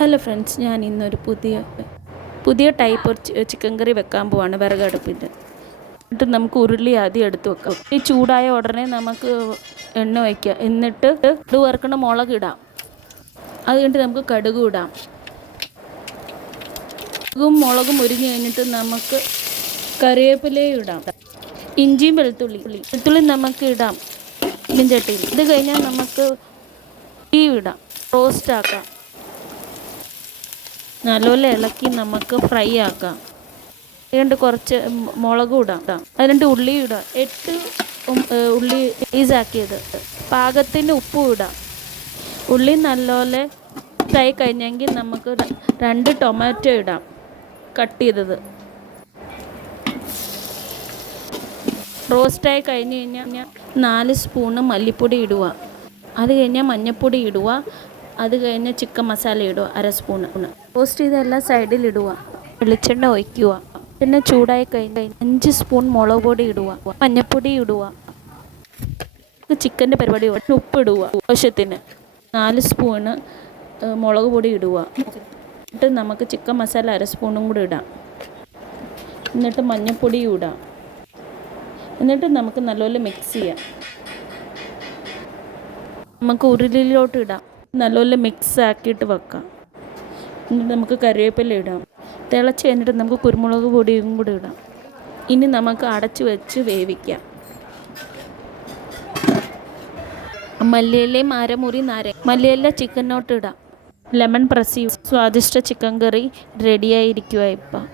Hello friends, ഞാൻ ഇന്നൊരു പുതിയ ടൈപ്പ് ഒരു ചിക്കൻ കറി വെക്കാൻ പോവാണ് വിറകടുപ്പിൽ. എന്നിട്ട് നമുക്ക് ഉരുളി ആദ്യം എടുത്ത് വെക്കാം. ഈ ചൂടായ ഉടനെ നമുക്ക് എണ്ണ വയ്ക്കാം. എന്നിട്ട് കടുക് വറുക്കണ മുളക് ഇടാം. അത് കഴിഞ്ഞിട്ട് നമുക്ക് കടുക് ഇടാം. കടുകും മുളകും മുരിഞ്ഞ് കഴിഞ്ഞിട്ട് നമുക്ക് കറിവേപ്പിലയും ഇടാം. ഇഞ്ചിയും വെളുത്തുള്ളി നമുക്ക് ഇടാം ചട്ടിയിൽ. ഇത് കഴിഞ്ഞാൽ നമുക്ക് ഇടാം, റോസ്റ്റ് ആക്കാം. നല്ലപോലെ ഇളക്കി നമുക്ക് ഫ്രൈ ആക്കാം. അതുകൊണ്ട് കുറച്ച് മുളകും ഇടാം. അതുകൊണ്ട് ഉള്ളി ഇടാം. 8 ഉള്ളി ഈസാക്കിയത്. പാകത്തിന് ഉപ്പും ഇടാം. ഉള്ളി നല്ലപോലെ ഫ്രൈ കഴിഞ്ഞെങ്കിൽ നമുക്ക് 2 ടൊമാറ്റോ ഇടാം, കട്ട് ചെയ്തത്. റോസ്റ്റായി കഴിഞ്ഞ് കഴിഞ്ഞാൽ 4 സ്പൂണ് മല്ലിപ്പൊടി ഇടുക. അത് കഴിഞ്ഞാൽ മഞ്ഞൾപ്പൊടി ഇടുക. അത് കഴിഞ്ഞ് ചിക്കൻ മസാല ഇടുക 1/2 സ്പൂണ്. റോസ്റ്റ് ചെയ്ത എല്ലാ സൈഡിൽ ഇടുക. വെളിച്ചെണ്ണ ഒഴിക്കുക. പിന്നെ ചൂടായി കഴിഞ്ഞ് 5 സ്പൂൺ മുളക് പൊടി ഇടുക, മഞ്ഞൾപ്പൊടി ഇടുക. ചിക്കൻ്റെ പരിപാടി ഉപ്പ് ഇടുക ആവശ്യത്തിന്. 4 സ്പൂണ് മുളക് പൊടി ഇടുക. എന്നിട്ട് നമുക്ക് ചിക്കൻ മസാല 1/2 സ്പൂണും കൂടി ഇടാം. എന്നിട്ട് മഞ്ഞൾപ്പൊടിയും ഇടാം. എന്നിട്ട് നമുക്ക് നല്ലപോലെ മിക്സ് ചെയ്യാം. നമുക്ക് ഉരുളിയിലോട്ട് ഇടാം. നല്ലപോലെ മിക്സ് ആക്കിയിട്ട് വെക്കാം. എന്നിട്ട് നമുക്ക് കറിവേപ്പില ഇടാം. തിളച്ച് കഴിഞ്ഞിട്ട് നമുക്ക് കുരുമുളക് പൊടിയും കൂടി ഇടാം. ഇനി നമുക്ക് അടച്ച് വെച്ച് വേവിക്കാം. മല്ലിയിലയും അരമുറി മല്ലിയില ചിക്കനോട്ട് ഇടാം. Lemon press. സ്വാദിഷ്ട ചിക്കൻ കറി റെഡിയായിരിക്കുക ഇപ്പം.